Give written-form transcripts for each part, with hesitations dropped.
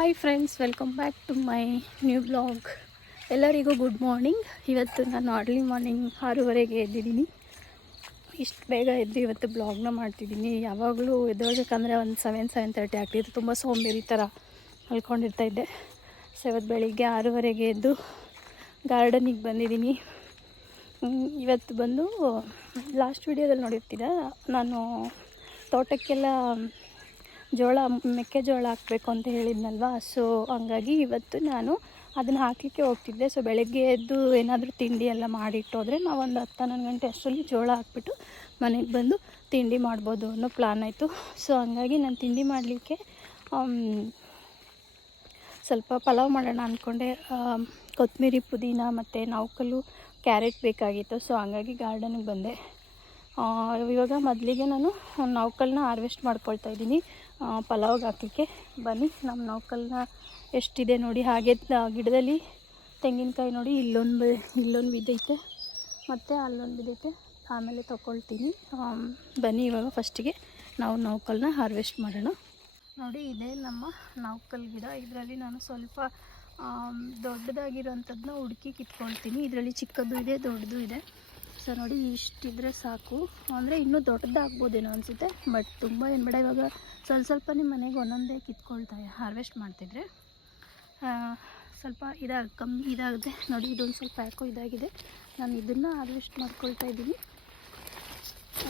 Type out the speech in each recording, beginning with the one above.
Hi friends, welcome back to my new blog. ಎಲ್ಲರಿಗೂ good morning. ಇವತ್ತು ನಾನು early morning 6:30ಗೆ ಎದ್ದಿದ್ದೀನಿ. ಇಷ್ಟು ಬೇಗ ಎದ್ದು ಇವತ್ತು ಬ್ಲಾಗ್ನ ಮಾಡ್ತಿದ್ದೀನಿ. ಯಾವಾಗಲೂ ಎದ್ದೋಗ್ಬೇಕಂದ್ರೆ ಒಂದು 7:30 ಆಗ್ತಿತ್ತು. ತುಂಬ ಸೋಂಬೇರಿ ಥರ ಮಲ್ಕೊಂಡಿರ್ತಾಯಿದ್ದೆ. ಸೊ ಇವತ್ತು ಬೆಳಿಗ್ಗೆ 6:30ಗೆ ಎದ್ದು ಗಾರ್ಡನಿಗೆ ಬಂದಿದ್ದೀನಿ. ಇವತ್ತು ಬಂದು ಲಾಸ್ಟ್ ವಿಡಿಯೋದಲ್ಲಿ ನೋಡಿರ್ತೀರ, ನಾನು ತೋಟಕ್ಕೆಲ್ಲ ಮೆಕ್ಕೆಜೋಳ ಹಾಕಬೇಕು ಅಂತ ಹೇಳಿದ್ನಲ್ವ. ಸೊ ಹಂಗಾಗಿ ಇವತ್ತು ನಾನು ಅದನ್ನು ಹಾಕಲಿಕ್ಕೆ ಹೋಗ್ತಿದ್ದೆ. ಸೊ ಬೆಳಗ್ಗೆ ಎದ್ದು ಏನಾದರೂ ತಿಂಡಿ ಎಲ್ಲ ಮಾಡಿಟ್ಟೋದ್ರೆ ನಾವು ಒಂದು 10-11 ಗಂಟೆ ಅಷ್ಟರಲ್ಲಿ ಜೋಳ ಹಾಕ್ಬಿಟ್ಟು ಮನೆಗೆ ಬಂದು ತಿಂಡಿ ಮಾಡ್ಬೋದು ಅನ್ನೋ ಪ್ಲ್ಯಾನ್ ಆಯಿತು. ಸೊ ಹಂಗಾಗಿ ನಾನು ತಿಂಡಿ ಮಾಡಲಿಕ್ಕೆ ಸ್ವಲ್ಪ ಪಲಾವ್ ಮಾಡೋಣ ಅಂದ್ಕೊಂಡೆ. ಕೊತ್ತಂಬರಿ, ಪುದೀನ ಮತ್ತು ನೌಕಲು, ಕ್ಯಾರೆಟ್ ಬೇಕಾಗಿತ್ತು. ಸೊ ಹಂಗಾಗಿ ಗಾರ್ಡನಿಗೆ ಬಂದೆ. ಇವಾಗ ಮೊದಲಿಗೆ ನಾನು ನೌಕಲನ್ನ ಹಾರ್ವೆಸ್ಟ್ ಮಾಡ್ಕೊಳ್ತಾ ಇದ್ದೀನಿ ಪಲಾವ್ಗೆ ಹಾಕಲಿಕ್ಕೆ. ಬನ್ನಿ, ನಮ್ಮ ನೌಕಲನ್ನ ಎಷ್ಟಿದೆ ನೋಡಿ. ಹಾಗೆ ಗಿಡದಲ್ಲಿ ತೆಂಗಿನಕಾಯಿ ನೋಡಿ, ಇಲ್ಲೊಂದು ಬಿದ್ದೈತೆ ಮತ್ತು ಅಲ್ಲೊಂದು ಬಿದ್ದೈತೆ. ಆಮೇಲೆ ತೊಗೊಳ್ತೀನಿ. ಬನ್ನಿ ಇವಾಗ ಫಸ್ಟಿಗೆ ನಾವು ನೌಕಲನ್ನ ಹಾರ್ವೆಸ್ಟ್ ಮಾಡೋಣ. ನೋಡಿ, ಇದೇ ನಮ್ಮ ನೌಕಲ್ ಗಿಡ. ಇದರಲ್ಲಿ ನಾನು ಸ್ವಲ್ಪ ದೊಡ್ಡದಾಗಿರೋಂಥದ್ದನ್ನ ಹುಡುಕಿ ಕಿತ್ಕೊಳ್ತೀನಿ. ಇದರಲ್ಲಿ ಚಿಕ್ಕದ್ದು ಇದೆ, ದೊಡ್ಡದು ಇದೆ. ಸೊ ನೋಡಿ, ಇಷ್ಟಿದ್ರೆ ಸಾಕು. ಅಂದರೆ ಇನ್ನೂ ದೊಡ್ಡದಾಗ್ಬೋದೇನೋ ಅನಿಸುತ್ತೆ, ಬಟ್ ತುಂಬ ಏನು ಬೇಡ. ಇವಾಗ ಸ್ವಲ್ಪನೇ ಮನೆಗೆ ಒಂದೊಂದೇ ಹಾರ್ವೆಸ್ಟ್ ಮಾಡ್ತಿದ್ರೆ ಸ್ವಲ್ಪ ಕಮ್ಮಿ ಇದಾಗುತ್ತೆ. ನೋಡಿ, ಇದೊಂದು ಸ್ವಲ್ಪ ಯಾಕೋ ಇದಾಗಿದೆ. ನಾನು ಇದನ್ನು ಹಾರ್ವೆಸ್ಟ್ ಮಾಡ್ಕೊಳ್ತಾ ಇದ್ದೀನಿ.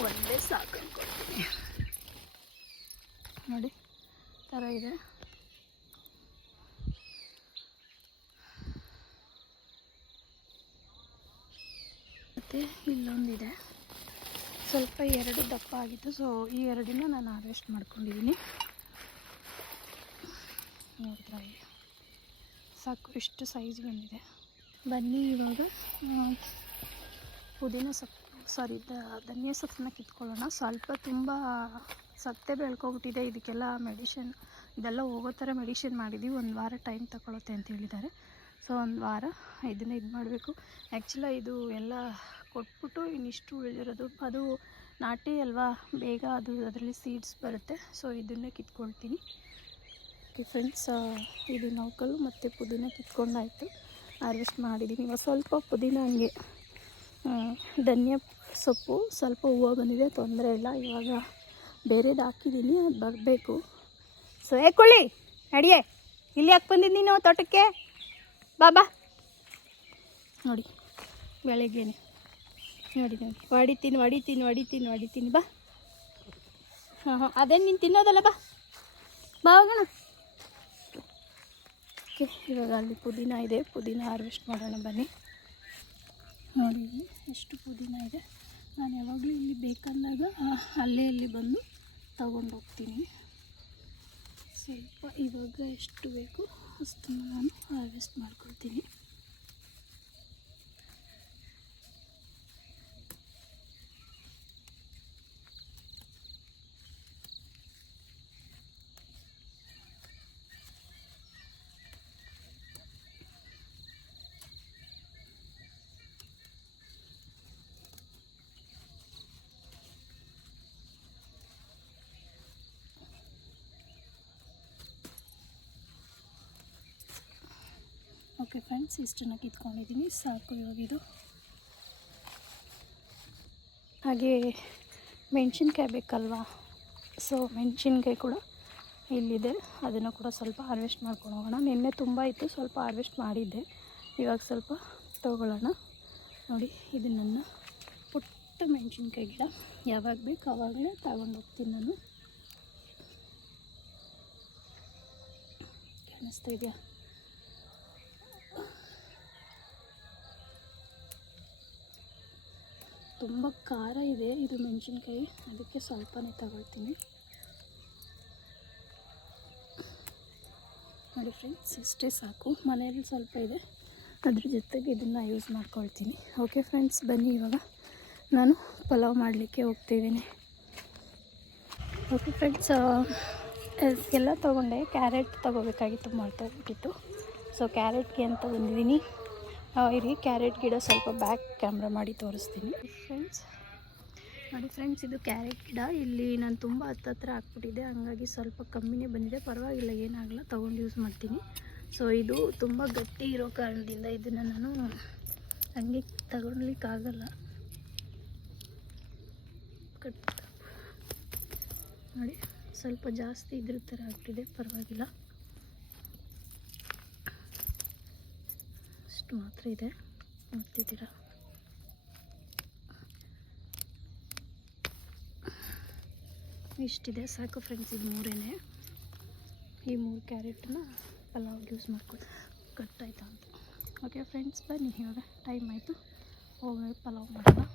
ಒಂದೇ ಸಾಕು ಅಂದ್ಕೊಳ್ತೀನಿ. ನೋಡಿ, ಥರ ಇದೆ. ಮತ್ತು ಇಲ್ಲೊಂದಿದೆ, ಸ್ವಲ್ಪ 2 ದಪ್ಪ ಆಗಿತ್ತು. ಸೊ ಈ 2 ನಾನು ಹಾರ್ವೆಸ್ಟ್ ಮಾಡ್ಕೊಂಡಿದ್ದೀನಿ. ನೋಡಿದ್ರೆ ಸಾಕು, ಇಷ್ಟು ಸೈಜ್ ಬಂದಿದೆ. ಬನ್ನಿ ಇವಾಗ ಧನಿಯಾ ಸೊಪ್ಪನ್ನ ಕಿತ್ಕೊಳ್ಳೋಣ. ಸ್ವಲ್ಪ ತುಂಬ ಸತ್ತೆ ಬೆಳ್ಕೊಬಿಟ್ಟಿದೆ. ಇದಕ್ಕೆಲ್ಲ ಮೆಡಿಷನ್ ಇದೆಲ್ಲ ಹೋಗೋ ಥರ ಮೆಡಿಷನ್ ಮಾಡಿದ್ದೀವಿ. 1 ವಾರ ಟೈಮ್ ತಗೊಳುತ್ತೆ ಅಂತ ಹೇಳಿದ್ದಾರೆ. ಸೊ 1 ವಾರ ಇದನ್ನು ಇದು ಮಾಡಬೇಕು. ಆ್ಯಕ್ಚುಲಿ ಇದು ಎಲ್ಲ ಕೊಟ್ಬಿಟ್ಟು ಇನ್ನಿಷ್ಟು ಉಳಿದಿರೋದು, ಅದು ನಾಟಿ ಅಲ್ವಾ, ಬೇಗ ಅದರಲ್ಲಿ ಸೀಡ್ಸ್ ಬರುತ್ತೆ. ಸೊ ಇದನ್ನೇ ಕಿತ್ಕೊಳ್ತೀನಿ. ಓಕೆ ಫ್ರೆಂಡ್ಸ್, ಇದು ನೌಕಲು ಮತ್ತು ಪುದೀನ ಕಿತ್ಕೊಂಡಾಯಿತು, ಹಾರ್ವೆಸ್ಟ್ ಮಾಡಿದ್ದೀನಿ. ಇವಾಗ ಸ್ವಲ್ಪ ಪುದೀನ ಹಂಗೆ, ಧನಿಯಾ ಸೊಪ್ಪು ಸ್ವಲ್ಪ ಹೂವು ಬಂದಿದೆ, ತೊಂದರೆ ಇಲ್ಲ. ಇವಾಗ ಬೇರೆದು ಹಾಕಿದ್ದೀನಿ, ಅದು ಬರಬೇಕು. ಸೊ ಕೊಳ್ಳಿ ನಡಿಯೇ, ಇಲ್ಲಿ ಯಾಕೆ ಬಂದಿದ್ದು ನೀನು ತೋಟಕ್ಕೆ? ಬಾಬಾ ನೋಡಿ, ಬೆಳಗ್ಗೆನೆ ನೋಡಿ ಹೊಡಿತೀನಿ ಬಾ. ಹಾಂ, ಅದೇನು ನೀನು ತಿನ್ನೋದಲ್ಲ, ಬಾ ಹೋಗೋಣ. ಓಕೆ, ಇವಾಗ ಅಲ್ಲಿ ಪುದೀನ ಇದೆ, ಪುದೀನ ಹಾರ್ವೆಸ್ಟ್ ಮಾಡೋಣ ಬನ್ನಿ. ನೋಡಿ ಎಷ್ಟು ಪುದೀನ ಇದೆ. ನಾನು ಯಾವಾಗಲೂ ಇಲ್ಲಿ ಬೇಕಂದಾಗ ಅಲ್ಲೇ ಬಂದು ತಗೊಂಡು ಹೋಗ್ತೀನಿ. ಸ್ವಲ್ಪ ಇವಾಗ ಎಷ್ಟು ಬೇಕು ಅಷ್ಟನ್ನು ನಾನು ಹಾರ್ವೆಸ್ಟ್ ಮಾಡ್ಕೊಳ್ತೀನಿ. ಓಕೆ ಫ್ರೆಂಡ್ಸ್, ಇಷ್ಟನ್ನು ಕಿತ್ಕೊಂಡಿದ್ದೀನಿ, ಸಾಕು ಇವಾಗ ಇದು. ಹಾಗೆ ಮೆಣಸಿನ್ಕಾಯಿ ಬೇಕಲ್ವಾ, ಸೊ ಮೆಣಸಿನ್ಕಾಯಿ ಕೂಡ ಇಲ್ಲಿದೆ. ಅದನ್ನು ಕೂಡ ಸ್ವಲ್ಪ ಹಾರ್ವೆಸ್ಟ್ ಮಾಡ್ಕೊಂಡು ಹೋಗೋಣ. ನಿನ್ನೆ ತುಂಬ ಇತ್ತು, ಸ್ವಲ್ಪ ಹಾರ್ವೆಸ್ಟ್ ಮಾಡಿದ್ದೆ. ಇವಾಗ ಸ್ವಲ್ಪ ತೊಗೊಳ್ಳೋಣ. ನೋಡಿ, ಇದು ನನ್ನ ಪುಟ್ಟ ಮೆಣಸಿನ್ಕಾಯಿ ಗಿಡ. ಯಾವಾಗ ಬೇಕು ಆವಾಗಲೇ ತಗೊಂಡು ಹೋಗ್ತೀನಿ ನಾನು. ಕಾಣಿಸ್ತಾ ಇದೆಯಾ? ತುಂಬ ಖಾರ ಇದೆ ಇದು ಮೆಣಸಿನ್ಕಾಯಿ, ಅದಕ್ಕೆ ಸ್ವಲ್ಪನೇ ತಗೊಳ್ತೀನಿ. ನೋಡಿ ಫ್ರೆಂಡ್ಸ್, ಇಷ್ಟೇ ಸಾಕು. ಮನೆಯಲ್ಲಿ ಸ್ವಲ್ಪ ಇದೆ, ಅದ್ರ ಜೊತೆಗೆ ಇದನ್ನು ಯೂಸ್ ಮಾಡ್ಕೊಳ್ತೀನಿ. ಓಕೆ ಫ್ರೆಂಡ್ಸ್, ಬನ್ನಿ ಇವಾಗ ನಾನು ಪಲಾವ್ ಮಾಡಲಿಕ್ಕೆ ಹೋಗ್ತಿದ್ದೀನಿ. ಓಕೆ ಫ್ರೆಂಡ್ಸ್, ಎಲ್ಲ ತೊಗೊಂಡೆ. ಕ್ಯಾರೆಟ್ ತೊಗೋಬೇಕಾಗಿತ್ತು, ಮರ್ತೋಗ್ಬಿಟ್ಟಿತ್ತು. ಸೊ ಕ್ಯಾರೆಟ್ಗೆ ಅಂತ ಬಂದಿದ್ದೀನಿ. ಇರಿ, ಕ್ಯಾರೆಟ್ ಗಿಡ ಸ್ವಲ್ಪ ಬ್ಯಾಕ್ ಕ್ಯಾಮ್ರಾ ಮಾಡಿ ತೋರಿಸ್ತೀನಿ ಫ್ರೆಂಡ್ಸ್. ನೋಡಿ ಫ್ರೆಂಡ್ಸ್, ಇದು ಕ್ಯಾರೆಟ್ ಗಿಡ. ಇಲ್ಲಿ ನಾನು ತುಂಬ ಹತ್ತತ್ರ ಹಾಕ್ಬಿಟ್ಟಿದ್ದೆ, ಹಂಗಾಗಿ ಸ್ವಲ್ಪ ಕಮ್ಮಿನೇ ಬಂದಿದೆ. ಪರವಾಗಿಲ್ಲ, ಏನಾಗಲ್ಲ, ತೊಗೊಂಡು ಯೂಸ್ ಮಾಡ್ತೀನಿ. ಸೊ ಇದು ತುಂಬ ಗಟ್ಟಿ ಇರೋ ಕಾರಣದಿಂದ ಇದನ್ನು ನಾನು ಹಂಗೆ ತಗೊಳ್ಲಿಕ್ಕಾಗಲ್ಲ. ನೋಡಿ, ಸ್ವಲ್ಪ ಜಾಸ್ತಿ ಇದ್ರ ಥರ ಆಗ್ತಿದೆ, ಪರವಾಗಿಲ್ಲ, ಅಷ್ಟು ಮಾತ್ರ ಇದೆ. ನೋಡ್ತಿದ್ದೀರಾ, ಇಷ್ಟಿದೆ, ಸಾಕು ಫ್ರೆಂಡ್ಸ್. ಇದು ಮೂರೇನೆ, ಈ 3 ಕ್ಯಾರೆಟನ್ನ ಪಲಾವ್ಗೆ ಯೂಸ್ ಮಾಡ್ಕೊಂಡು ಕಟ್ಟಾಯ್ತಾ ಅಂತ. ಓಕೆ ಫ್ರೆಂಡ್ಸ್, ಬನ್ನಿ, ಇವಾಗ ಟೈಮ್ ಆಯಿತು, ಹೋಗಿ ಪಲಾವ್ ಮಾಡೋಣ.